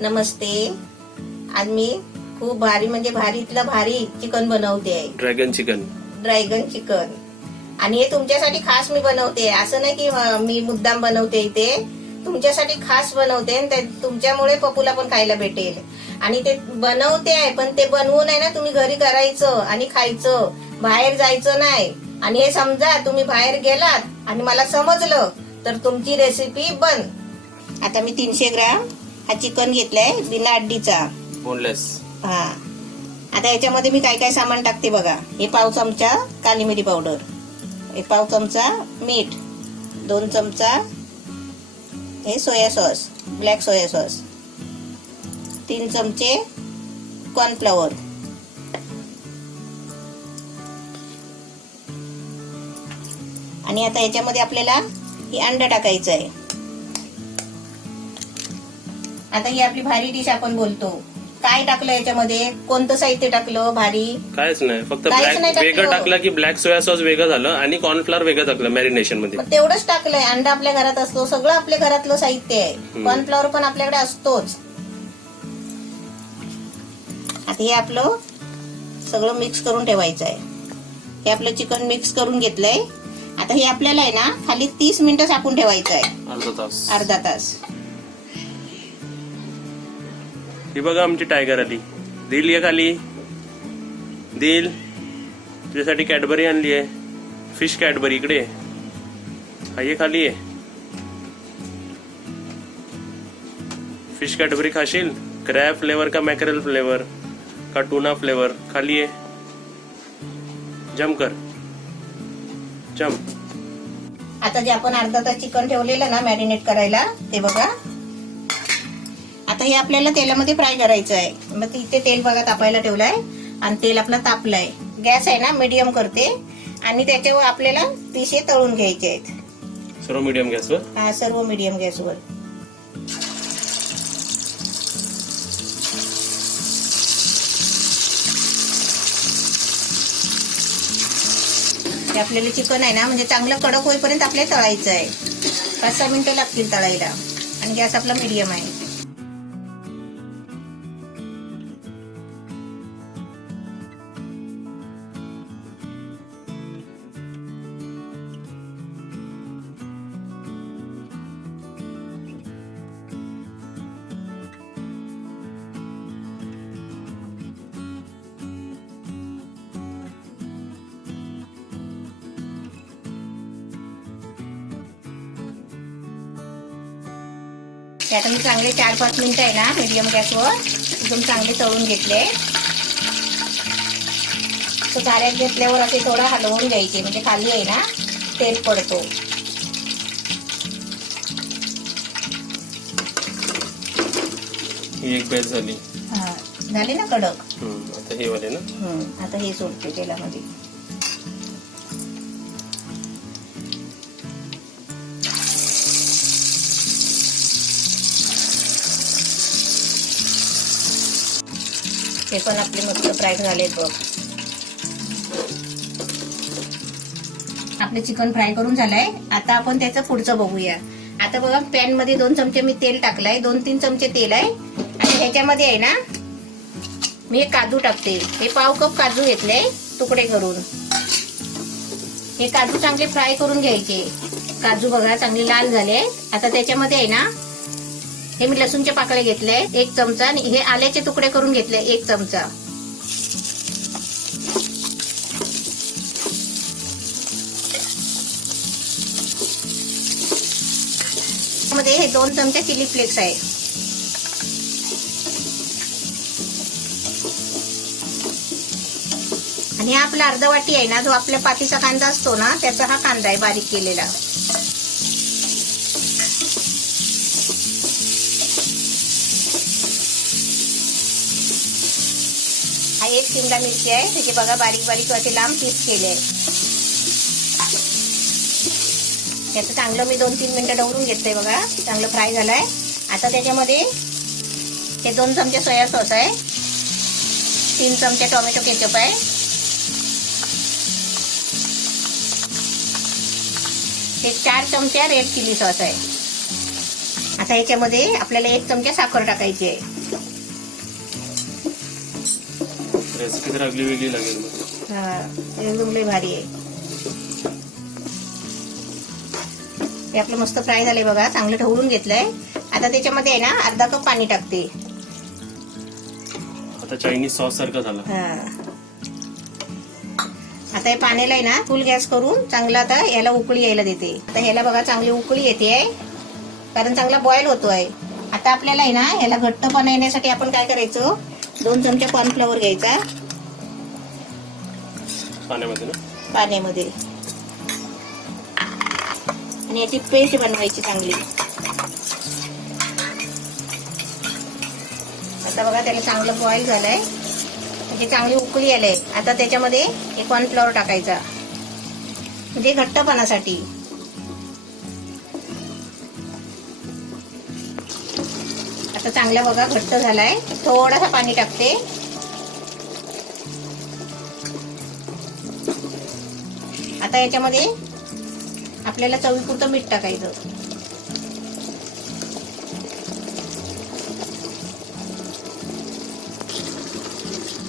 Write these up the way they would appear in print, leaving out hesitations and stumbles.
नमस्ते. आज मी खूप भारी म्हणजे भारीतलं भारी चिकन बनवते आहे. Dragon chicken. आणि हे तुमच्यासाठी खास मी बनवते. असं नाही की मी मुद्दाम बनवते इथे. तुमच्यासाठी खास बनवते आणि तुमच्यामुळे पप्पूला पण खायला भेटेल. आणि ते बनवते आहे पण ते बनवून आहे ना तुम्ही घरी करायचं आणि खायचं, बाहेर जायचं नाही. आणि हे समजा तुम्ही बाहेर गेलात आणि मला समजलं तर तुमची रेसिपी बंद. आता मी 300 ग्राम हा चिकन घेतलाय बिना अड्डीचा, बोनलेस. हा. आता याच्यामध्ये मी काय काय सामान टाकते बघा. हे पाव चमचा काली मिरी पावडर, हे पाव चमचा मीठ, 2 चमचा हे soya sauce, black soya sauce, 3 चमचे कॉर्नफ्लॉवर, आणि आता याच्यामध्ये आपल्याला ही अंडा टाकायचं आहे. आता ही आपली भारी डिश आपण बोलतो. काय टाकलं याच्यामध्ये, कोणतं साहित्य टाकलं भारी? काहीच नाही, फक्त काहीच ब्लॅक नाही टाकलं. वेगळं टाकलं की ब्लॅक सोया सॉस वेगळं झालं आणि कॉर्नफ्लॉवर वेगळं टाकलं मॅरिनेशन मध्ये. मग तेवढंच टाकलंय. अंडा आपल्या घरात असतो, सगळं आपल्या घरातलं साहित्य आहे. कॉर्नफ्लॉवर पण आपल्याकडे असतोच. आता हे आपलं सगळं मिक्स करून ठेवायचं आहे. हे आपलं चिकन मिक्स करून घेतलंय. आता हे आपल्याला आहे ना खाली 30 मिनिटं झाकून ठेवायचं आहे. अर्धा तास. ही बघा आमची टायगर आली. दिल ये खाली. दिल तुझ्यासाठी कॅडबरी आणली आहे, फिश कॅडबरी. इकडे हा ये खाली आहे. फिश कॅडबरी खाशील? क्रॅब फ्लेवर का मॅकरेल फ्लेवर का टूना फ्लेवर? खाली आहे. जम कर, जम. आता जे आपण अर्धा तास चिकन ठेवलेलं ना मॅरिनेट करायला, ते बघा. आता हे आपल्याला तेलामध्ये फ्राय करायचं आहे. मग इथे तेल बघा तापायला ठेवलंय आणि तेल आपलं तापलंय. गॅस आहे ना मीडियम करते आणि त्याच्यावर आपल्याला पिशे तळून घ्यायचे आहेत. सर्व मीडियम गॅसवर. हा, सर्व मीडियम गॅसवर. आपल्याला चिकन आहे ना म्हणजे चांगलं कडक होईपर्यंत आपल्याला तळायचं आहे. 5-6 मिनिटं लागतील तळायला आणि गॅस आपला मीडियम आहे. आता मी चांगले 4-5 मिनिटं आहे ना मीडियम गॅसवर एकदम चांगले तळून घेतले. तर गाड्यात घेतल्यावर असे थोडं हलवून घ्यायचे म्हणजे खाली आहे ना तेल पडतो. ही एक बॅच झाली. हा, झाले ना कडक. आता हे वाले ना. आता हे सोडते तेलामध्ये. हे पण आपले मस्त फ्राय झालेत बघ. आपले चिकन फ्राय करून झालंय. आता आपण त्याचं पुढचं बघूया. आता बघा पॅन मध्ये 2 चमचे मी तेल टाकलंय. 2-3 चमचे तेल आहे आणि ह्याच्यामध्ये आहे ना मी एक काजू टाकते. हे पाव कप काजू घेतले तुकडे करून. हे काजू चांगले फ्राय करून घ्यायचे. काजू बघा चांगले लाल झाले. आता त्याच्यामध्ये आहे ना हे मी लसूणचे पाकळे घेतले 1 चमचा आणि हे आल्याचे तुकडे करून घेतले 1 चमचा. मध्ये हे 2 चमचे चिली फ्लेक्स आहे. आणि हा आपला अर्धा वाटी आहे ना जो आपल्या पातीचा कांदा असतो ना त्याचा हा कांदा आहे बारीक केलेला. हा 1 शिमला मिरची आहे. त्याचे बघा बारीक बारीक असे लांब पीस केले. त्याचं चांगलं मी 2-3 मिनिटं ढवळून घेतलंय बघा. चांगलं फ्राय झालंय. आता त्याच्यामध्ये हे 2 चमचे सोया सॉस आहे, 3 चमचे टोमॅटो केचप आहे, एक 4 चमचे रेड चिली सॉस आहे. आता याच्यामध्ये आपल्याला 1 चमचा साखर टाकायची आहे. रेसिपी तर अगदी वेगळी लागेल. हा, एकदम लय भारी आहे. हे आपलं मस्त फ्राय झालंय बघा, चांगलं ढवळून घेतलंय. आता त्याच्यामध्ये आहे ना अर्धा कप पाणी टाकते. आता चायनीज सॉस सारखं झालं. आता हे पाण्याला आहे ना फुल गॅस करून चांगला आता याला उकळी यायला देते. आता ह्याला बघा चांगली उकळी येते आहे, कारण चांगला बॉईल होतोय. आता आपल्याला आहे ना ह्याला घट्टपणा येण्यासाठी आपण काय करायचं, 2 चमचे कॉर्नफ्लॉवर घ्यायचा पाण्यामध्ये आणि याची पेस्ट बनवायची चांगली. आता बघा त्याला चांगलं बॉईल झालंय, म्हणजे चांगली उकळी आले. आता त्याच्यामध्ये एक कॉर्नफ्लॉवर टाकायचा, म्हणजे घट्टपणासाठी. आता चांगला बघा घट्ट झालाय. थोडासा पाणी टाकते. आता याच्यामध्ये आपल्याला चवीपुरतं मीठ टाकायचं.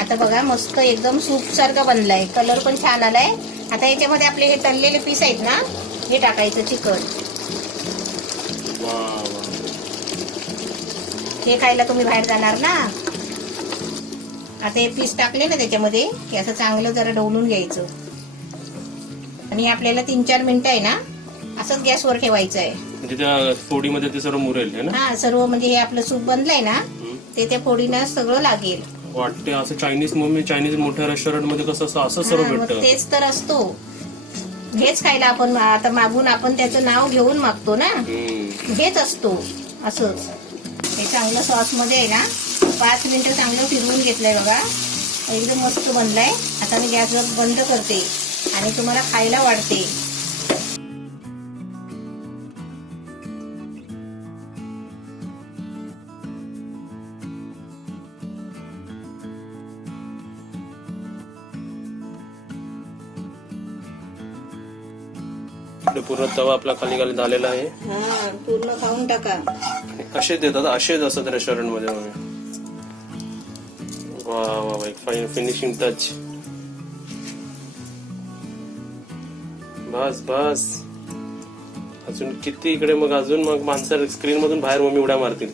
आता बघा मस्त एकदम सूप सारखा बनलाय, कलर पण छान आलाय. आता याच्यामध्ये आपले हे तळलेले पीस आहेत ना, हे टाकायचं चिकन. हे खायला तुम्ही बाहेर जाणार ना. आता हे पीस टाकले ना त्याच्यामध्ये, हे असं चांगलं जरा ढवळून घ्यायचं. आणि आपल्याला 3-4 मिनिटं आहे ना असंच गॅसवर ठेवायचं आहे. म्हणजे त्या फोडीमध्ये ते सर्व मुरेल है ना. हा, सर्व म्हणजे हे आपलं सूप बनलंय ना, ते त्या फोडीनं सगळं लागेल. वाटते असं चायनीज मोठ्या रेस्टॉरंट मध्ये कसं असं सर्व भेटतं. तेच तर असतो, हेच खायला आपण आता मागून आपण त्याचं नाव घेऊन मागतो ना, हेच असतो असंच. हे चांगलं सॉस मध्ये आहे ना 5 मिनिटं चांगलं फिरवून घेतलंय बघा, एकदम मस्त बनलाय. आता मी गॅसवर बंद करते आणि तुम्हाला खायला वाढते. पूर्ण तवा आपला खाली झालेला आहे. हा, पूर्ण खाऊन टाका. असे देतात, असेच असतात रेस्टॉरंट मध्ये. वा वा, एक फिनिशिंग टच. बस बस, अजून किती इकडे मग माणसं स्क्रीन मधून बाहेर मम्मी उड्या मारतील.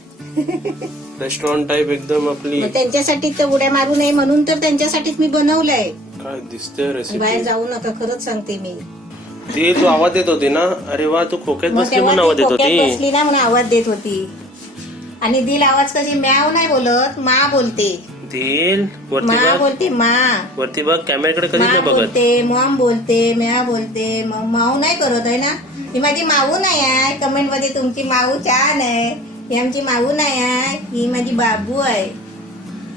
रेस्टॉरंट टाईप एकदम आपली. त्यांच्यासाठी तर उड्या मारू नये म्हणून तर त्यांच्यासाठीच मी बनवलंय. काय दिसतंय रेसिपी. बाहेर जाऊ नका, खरंच सांगते मी. ती तू आवाज देत होती ना, अरे वा तू खोक्यात बसली म्हणून आवाज देत होती. बसली ना म्हणून आवाज देत होती. आणि दिल आवाज कशी म्याव नाही बोलत, मा बोलते. दिल मा बोलते, मा वरती बघ, कॅमेराकडे कधी नाही बघत. बोलते, मॉम बोलते, म्या बोलते, माऊ नाही करत आहे ना. ही माझी माऊ नाही आहे. कमेंट मध्ये तुमची माऊ छान आहे, ही आमची माऊ नाही आहे, ही माझी बाबू आहे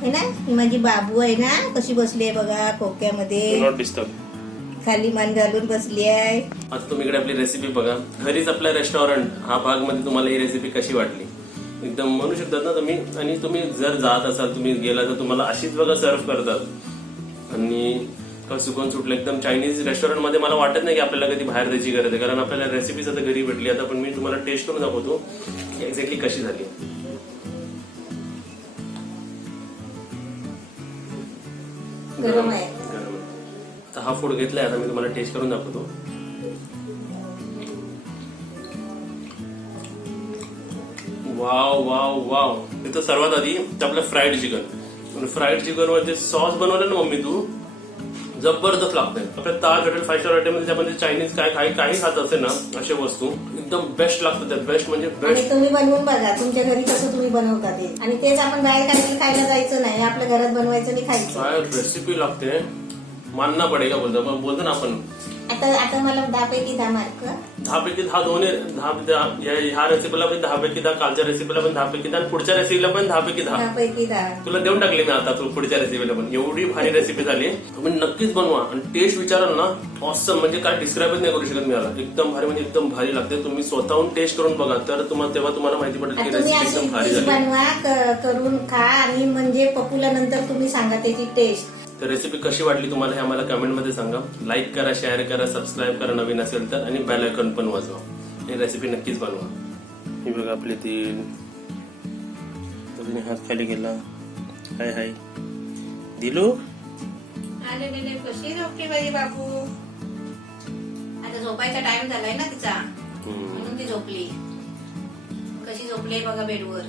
ना. ही माझी बाबू आहे ना, कशी बसली आहे बघा खोक्यामध्ये, नॉट डिस्टर्ब, खाली मान घालून बसली आहे. आता तुम्ही इकडे आपली रेसिपी बघा. घरीच आपल्या रेस्टॉरंट हा भाग मध्ये तुम्हाला ही रेसिपी कशी वाटली एकदम म्हणू शकतात ना तुम्ही. आणि तुम्ही जर जात असाल, तुम्ही गेला तर तुम्हाला अशीच बघा सर्व करतात. आणि सुकून सुटलं एकदम. चायनीज रेस्टॉरंट मध्ये मला वाटत नाही की आपल्याला कधी बाहेर जायची गरज आहे, कारण आपल्याला रेसिपीज आता घरी भेटली. आता पण मी तुम्हाला टेस्ट करून दाखवतो की एक्झॅक्टली कशी झाली. गरम आहे. आता हा फूड घेतलाय, आता मी तुम्हाला टेस्ट करून दाखवतो. Wow wow wow. इथं सर्वात आधी आपलं फ्राईड चिकन. फ्राईड चिकन वर जे सॉस बनवलं ना मम्मी तू, जबरदस्त लागतंय. आपल्या ताज हॉटेल 5 स्टार हॉटेल मध्ये त्यामध्ये चायनीज काही खात असेल ना, अशा वस्तू एकदम बेस्ट लागतात. त्यात बेस्ट म्हणजे बेस्ट. तुम्ही बनवून बघा तुमच्या घरी कसं तुम्ही बनवता ते, आणि तेच आपण बाहेर खायला जायचं नाही, आपल्या घरात बनवायचं आणि खायचं. काय रेसिपी लागते, मानना पडेगा. बोलतो ना आपण. आता मला 10 पैकी 10 मार्क. 10 पैकी 10 दोन्ही 10. ह्या रेसिपीला पण 10 पैकी 10, कालच्या रेसिपीला पण 10 पैकी 10, आणि पुढच्या रेसिपीला पण 10 पैकी 10. 10 पैकी 10 तुला देऊन टाकले मी आता. तू पुढच्या रेसिपीला पण एवढी भारी रेसिपी झाली. तुम्ही नक्कीच बनवा आणि टेस्ट विचाराल ना, ऑसम. म्हणजे काय डिस्क्राईबच नाही करू शकत मी याला. एकदम भारी म्हणजे एकदम भारी लागते. तुम्ही स्वतःहून टेस्ट करून बघा, तर तेव्हा तुम्हाला माहिती पडेल की रेसिपी एकदम भारी झाली. बनवा, करून खा, आणि म्हणजे पपुला नंतर तुम्ही सांगा त्याची टेस्ट. तर रेसिपी कशी वाटली तुम्हाला हे आम्हाला कमेंटमध्ये सांगा. लाईक करा, शेअर करा, सबस्क्राईब करा नवीन असेल तर, आणि बेल आयकॉन पण वाजवा. ही रेसिपी नक्कीच बनवा. ही बघा आपली तीन. तिने हात खाली केला. हाय हाय दिलू. अरे कशी झोपली बाई बाबू. आता झोपायचा टाइम झालाय ना तिचा, म्हणून ती झोपली. कशी झोपली बघा बेडवर.